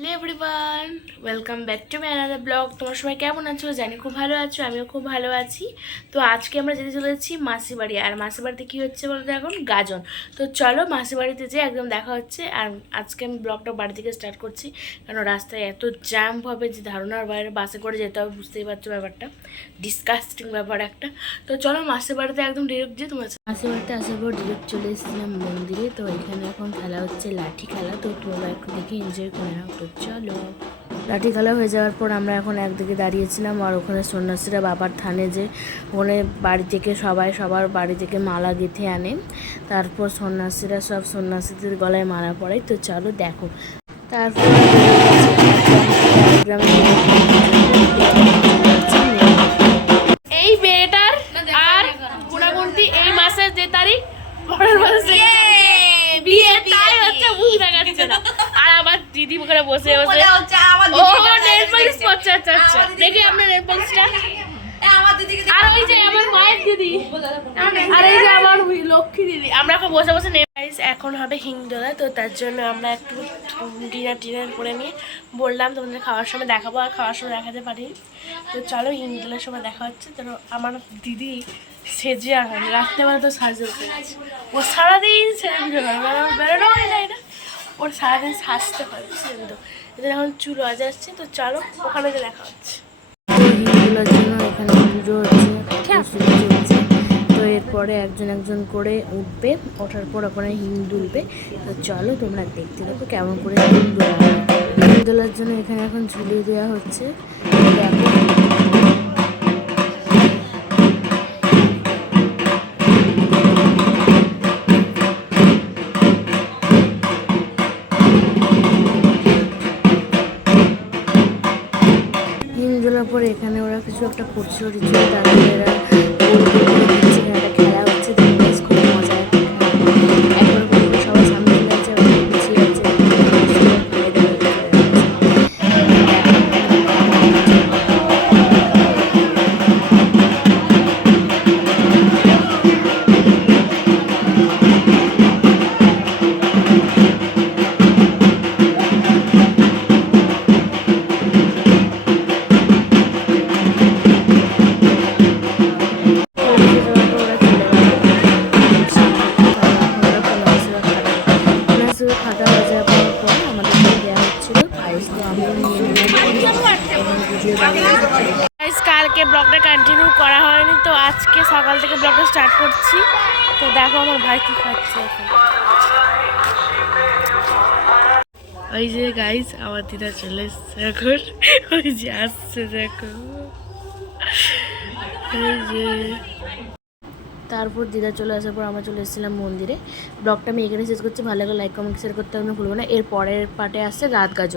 Hello everyone, welcome back to my another blog. তোমার সবাই কেমন আছো? জানি খুব ভালো আছো, আমিও খুব ভালো আছি। তো আজকে আমরা যেতে চলেছি মাসি বাড়ি। আর মাসি বাড়িতে কী হচ্ছে বলতে এখন গাজন। তো চলো মাসি বাড়িতে যেয়ে একদম দেখা হচ্ছে। আর আজকে আমি ব্লগটা বাড়ি থেকে স্টার্ট করছি, কারণ রাস্তায় এত জ্যাম হবে যে ধারণার বাইরে বাসে করে যেতে হবে, বুঝতেই পারছো ব্যাপারটা, ডিসকাস্টিং ব্যাপার একটা। তো চলো মাসি বাড়িতে একদম ডিরেক্ট যে তোমার মাসি বাড়িতে আসার পর ডিরেক্ট চলে এসেছিলাম মন্দিরে। তো এখানে এখন খেলা হচ্ছে লাঠি খেলা, তো তোমরা একটু দেখে এনজয় করে নাও। তো চলো, লাঠি খেলা হয়ে যাওয়ার পর আমরা এখন একদিকে দাঁড়িয়েছিলাম, আর ওখানে সন্ন্যাসীরা বাবার থানে যে ওখানে বাড়ি থেকে সবার বাড়ি থেকে মালা গেঁথে আনে, তারপর সন্ন্যাসীরা সব সন্ন্যাসীদের গলায় মালা পরায়। তো চলো দেখো, তারপর এই মেয়েটার আর গুণাগুণটি এই মাসের যে তারিখ পরের মাসে বিয়ে, তাই হচ্ছে মুখ দেখাচ্ছে না। আর আমার দিদি ওখানে বসে বসে ও নেল পলিশ করছে। আচ্ছা আচ্ছা, দেখি আপনার নেল পলিশটা। আর ওই যে আমার মায়ের দিদি, আর এই যে আমার লক্ষ্মী দিদি, আমরা এখন বসে বসে এখন হবে হিংদোলা। তো তার জন্য আমরা একটু ডিনার করে নিয়ে বললাম তোমাদের খাওয়ার সময় দেখাবো, আর খাওয়ার সময় দেখাতে পারি। তো চলো হিংদোলার সময় দেখা হচ্ছে। তো আমার দিদি সেজে আর হয়নি, রাত্রেবেলা তো সাজে উঠে গেছে। ও সারাদিন সেজে পুজো করে, মানে আমার বেরোনো হয়ে যায় না, ওর সারাদিন সাজতে হয়, বুঝলেন তো। এদের এখন চুল আজ আসছে। তো চলো ওখানে যে দেখা হচ্ছে। হিন্দুগুলোর জন্য এখানে পুজো হচ্ছে, তো এরপরে একজন করে উঠবে, ওঠার পর ওখানে হিম দুলবে। তো চলো তোমরা দেখতে থাকো কেমন করে হিম দোলা হয়। হিম দোলার জন্য এখানে এখন ঝুলিয়ে দেওয়া হচ্ছে। দেখো পরে এখানে ওরা কিছু একটা করছিল, তারপরে এরা একটা খেলা হচ্ছে, খুব মজা। একবার সবাই সামনে চলে যাচ্ছে, পিছিয়ে যাচ্ছে। খাওয়া হয়ে যাওয়ার পর আমাদেরকে দেওয়া হচ্ছিল পায়েস। তো আমরা নিয়ে কালকে ব্লগটা কন্টিনিউ করা হয়নি, তো আজকে সকাল থেকে ব্লগটা স্টার্ট করছি। তো দেখো আমার ভাই কি খাচ্ছে এখন। ওই যে গাইস আমার দিদা চলে এসছে এখন, ওই যে আসছে দেখো, ওই যে। তারপর দিদা চলে আসার পর আমরা চলে এসেছিলাম মন্দিরে। ব্লগটা আমি এখানে শেষ করছি। ভালো লাগে লাইক কমেন্ট শেয়ার করতে আমি ভুলবো না। এর পরের পার্টে আসছে রাত গাজন।